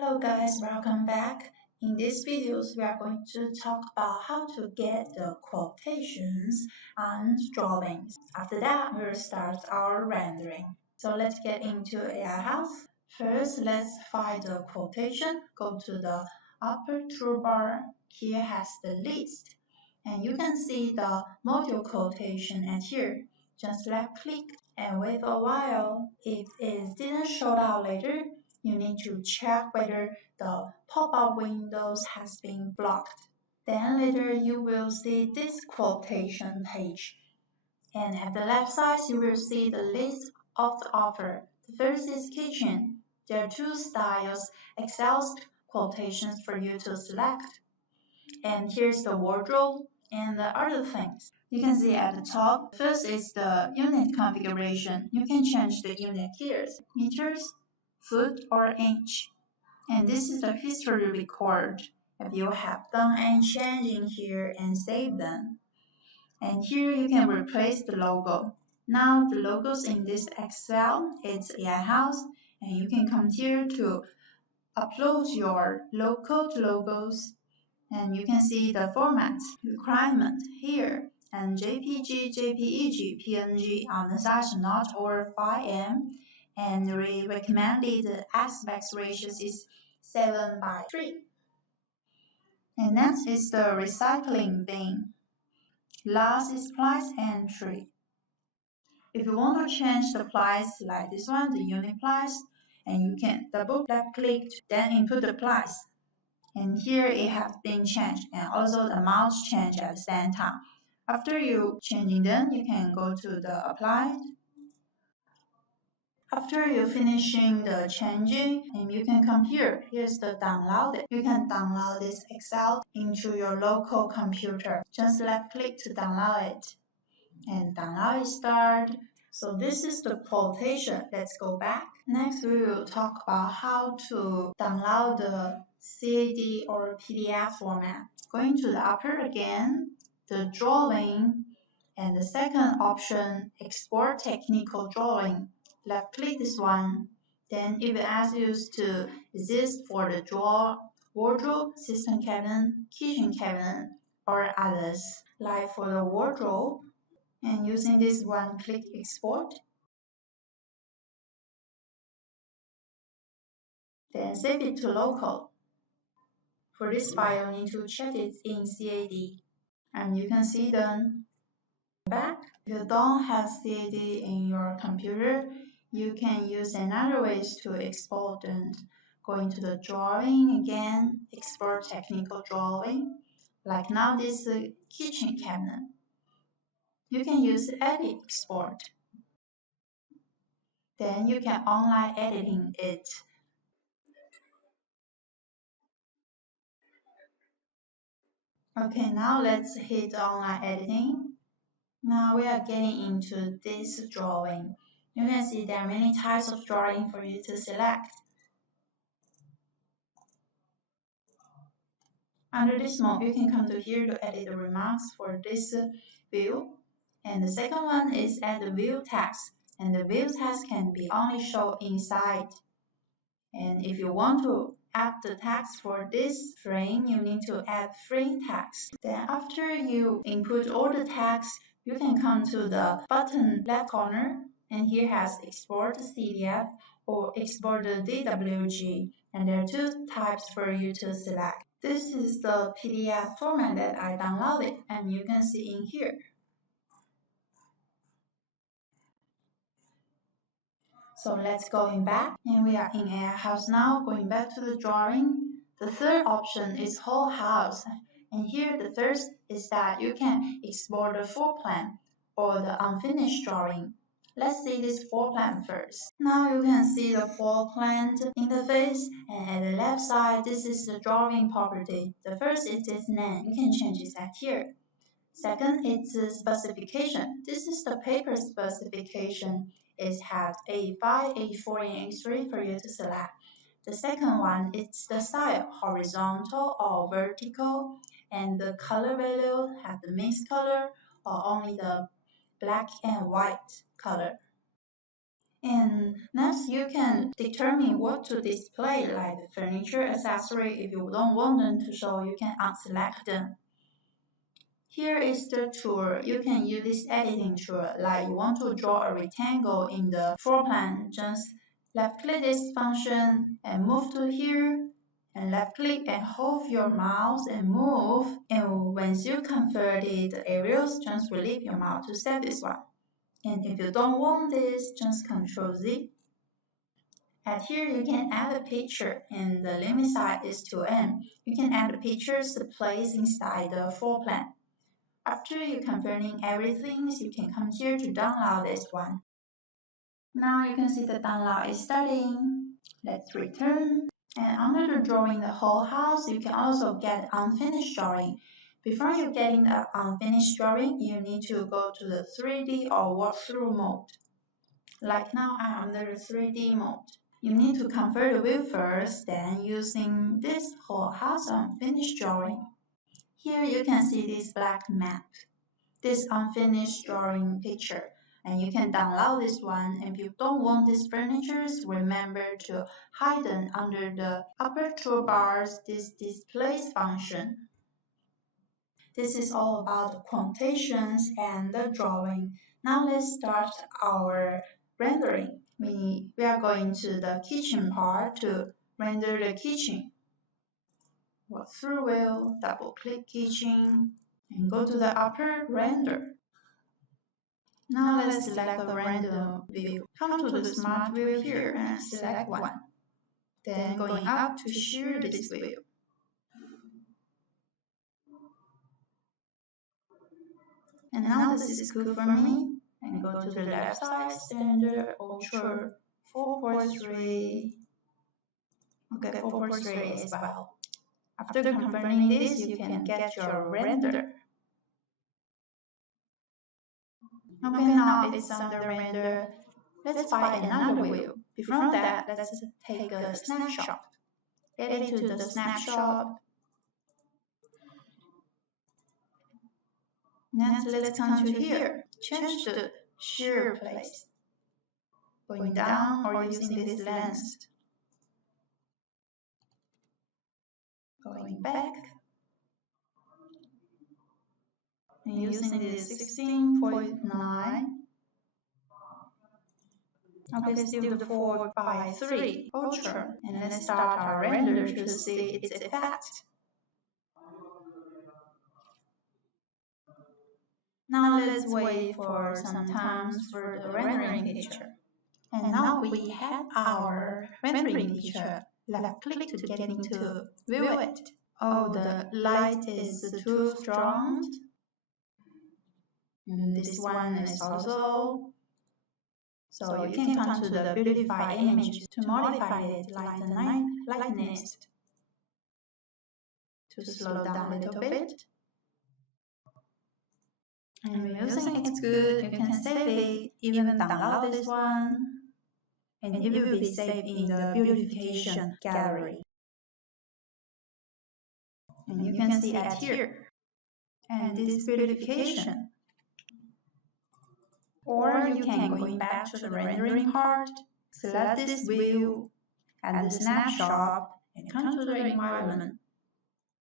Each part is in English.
Hello guys, welcome back. In this video, we are going to talk about how to get the quotations and drawings. After that, we'll start our rendering. So let's get into AiHouse. First, let's find the quotation. Go to the upper toolbar. Here has the list. And you can see the module quotation at here. Just left click and wait for a while. If it didn't show out later, you need to check whether the pop-up windows has been blocked. Then later you will see this quotation page. And at the left side, you will see the list of the offer. The first is kitchen. There are two styles, Excel quotations for you to select. And here's the wardrobe and the other things. You can see at the top, first is the unit configuration. You can change the unit here, meters, foot, or inch. And this is the history record. If you have done any changing here and save them. And here you can replace the logo. Now the logos in this Excel, it's AiHouse, and you can come here to upload your low-code logos. And you can see the format requirement here. And JPG, JPEG, PNG on the size not over 5M. And the recommended aspect ratio is 7:3. And next is the recycling bin. Last is price entry. If you want to change the price like this one, the unit price, and you can double left click, then input the price. And here it has been changed, and also the amounts change at the same time. After you changing them, you can go to the applied. After you finishing the changing, and you can come here. Here's the download. You can download this Excel into your local computer. Just left click to download it. And download is start. So this is the quotation. Let's go back. Next, we will talk about how to download the CAD or PDF format. Going to the upper again, the drawing, and the second option, export technical drawing. Left click this one. Then it will ask you to exist for the wardrobe, system cabinet, kitchen cabinet, or others. Like for the wardrobe, and using this one, click export. Then save it to local. For this file, you need to check it in CAD. And you can see then back. If you don't have CAD in your computer, you can use another ways to export and going to the drawing again, export technical drawing. Like now this kitchen cabinet. You can use edit export. Then you can online editing it. Okay, now let's hit online editing. Now we are getting into this drawing. You can see there are many types of drawing for you to select. Under this mode, you can come to here to edit the remarks for this view. And the second one is add the view text. And the view text can be only shown inside. And if you want to add the text for this frame, you need to add frame text. Then after you input all the text, you can come to the bottom left corner, and here has export PDF or export the DWG, and there are two types for you to select. This is the PDF format that I downloaded, and you can see in here. So let's go back, and we are in AiHouse now, going back to the drawing. The third option is whole house, and here the first is that you can export the floor plan or the unfinished drawing. Let's see this floor plan first. Now you can see the floor plan interface, and at the left side, this is the drawing property. The first is its name. You can change it at here. Second, it's the specification. This is the paper specification. It has A5, A4, and A3 for you to select. The second one is the style, horizontal or vertical, and the color value have the mixed color or only the black and white color. And next, you can determine what to display, like the furniture, accessory. If you don't want them to show, you can unselect them. Here is the tool. You can use this editing tool. Like you want to draw a rectangle in the floor plan, just left click this function and move to here, and left click and hold your mouse and move. And once you converted the areas, just release your mouse to save this one. And if you don't want this, just Ctrl Z. And here you can add a picture, and the limit size is 2M. You can add the pictures to place inside the floor plan. After you confirming everything, you can come here to download this one. Now you can see the download is starting. Let's return. And under the drawing the whole house, you can also get unfinished drawing. Before you getting the unfinished drawing, you need to go to the 3D or walkthrough mode. Like now I'm under the 3D mode. You need to convert the view first, then using this whole house unfinished drawing. Here you can see this black map, this unfinished drawing picture, and you can download this one. If you don't want these furnitures, remember to hide them under the upper toolbars, this displays function. This is all about the quotations and the drawing. Now let's start our rendering. We are going to the kitchen part to render the kitchen. Walk through wheel, double click kitchen, and go to the upper render. Now let's select a random view. Come to the smart view here and select one. Then going up to share this view. And now this is good for me. And go to the left side, standard, ultra, 4.3. Okay, 4.3 as well. After confirming this, you can get your render. Okay, now it's under render. Let's find another view. Before that, let's take a snapshot. Edit to the snapshot. Next, let's come to here. Change the shear place. Going down or using this lens. Going back. And using this 16.9. Okay, still the 4.3 Ultra. And let's start our render to see its effect. Now let's wait for some time for the rendering picture. And now we have our rendering picture. Left click to get into view it. Oh, the light is too strong. And this one is also. So you can come to the beautify image to modify it like the lightness. To slow down a little bit. And when using it's good, you can save it, even download this one, and it will be saved in the beautification gallery. And you can see it here. And this beautification. Or you can go back to the rendering part, select this view, and the snapshot, and come to the environment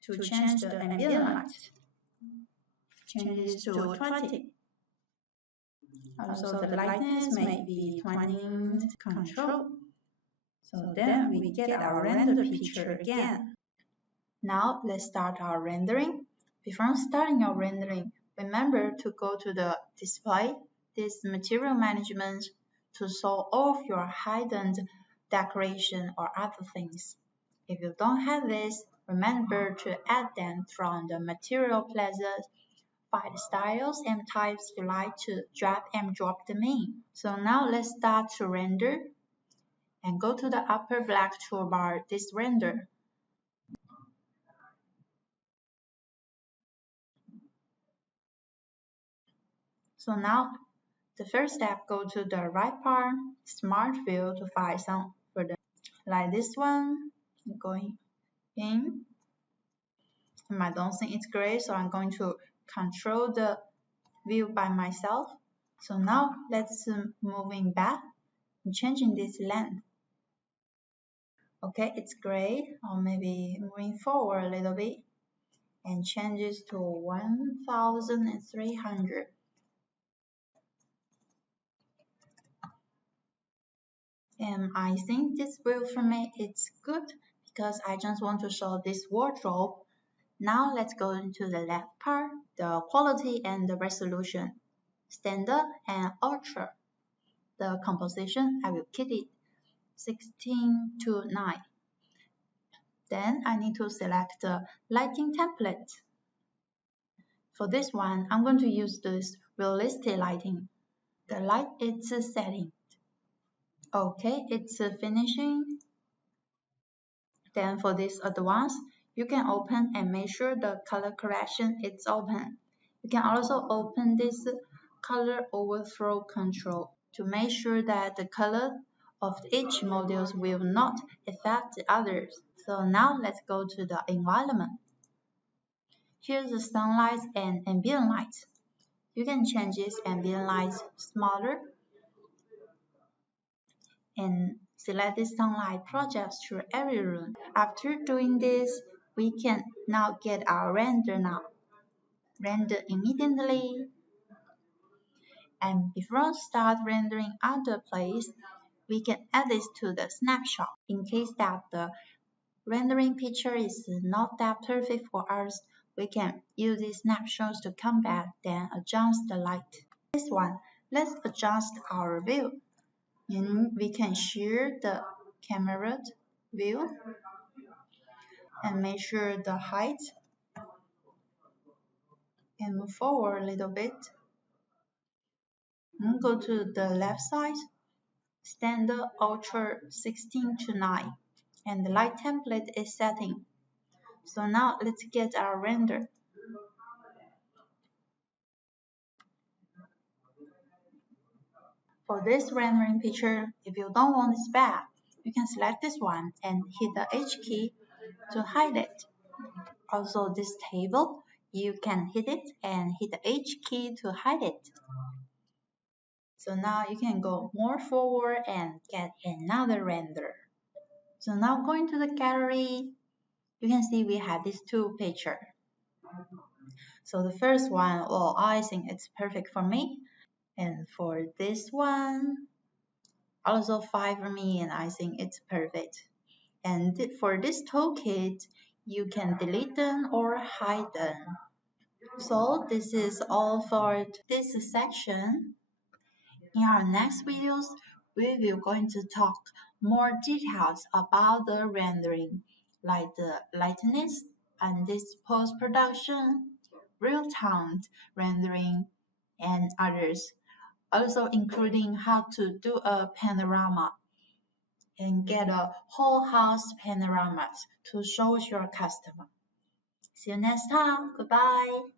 to change the ambient light. Change this to 20. Also, the lightness may be 20 control. So then we get our render picture again. Now let's start our rendering. Before starting our rendering, remember to go to the display, this material management, to show off your hidden decoration or other things. If you don't have this, remember to add them from the material plaza. Find the styles and types you like to drag and drop them in. So now let's start to render. And go to the upper black toolbar, this render. So now, the first step, go to the right part, Smart View to find some for the, like this one, going in. I don't think it's great, so I'm going to control the view by myself. So now let's moving back. I'm changing this length. Okay, it's great. Or maybe moving forward a little bit and changes to 1300. And I think this view for me it's good because I just want to show this wardrobe. Now let's go into the left part, the quality and the resolution, standard and ultra. The composition, I will keep it 16:9. Then I need to select the lighting template. For this one, I'm going to use this realistic lighting. The light is setting. Okay, it's finishing. Then for this advanced, you can open and make sure the color correction is open. You can also open this color overflow control to make sure that the color of each modules will not affect the others. So now let's go to the environment. Here's the sunlight and ambient light. You can change this ambient light smaller and select the sunlight projects through every room. After doing this, we can now get our render now. Render immediately. And before start rendering other place, we can add this to the snapshot. In case that the rendering picture is not that perfect for us, we can use these snapshots to come back, then adjust the light. This one, let's adjust our view. And we can share the camera view and measure the height and move forward a little bit. And go to the left side, standard ultra 16:9, and the light template is setting. So now let's get our render. For this rendering picture, if you don't want this back, you can select this one and hit the H key to hide it. Also this table, you can hit it and hit the H key to hide it. So now you can go more forward and get another render. So now going to the gallery, you can see we have these two pictures. So the first one, well, I think it's perfect for me. And for this one, also 5 for me, and I think it's perfect. And for this toolkit, you can delete them or hide them. So this is all for this section. In our next videos, we will going to talk more details about the rendering, like the lightness and this post-production, real-time rendering, and others, also including how to do a panorama and get a whole house panorama to show your customer. See you next time. Goodbye.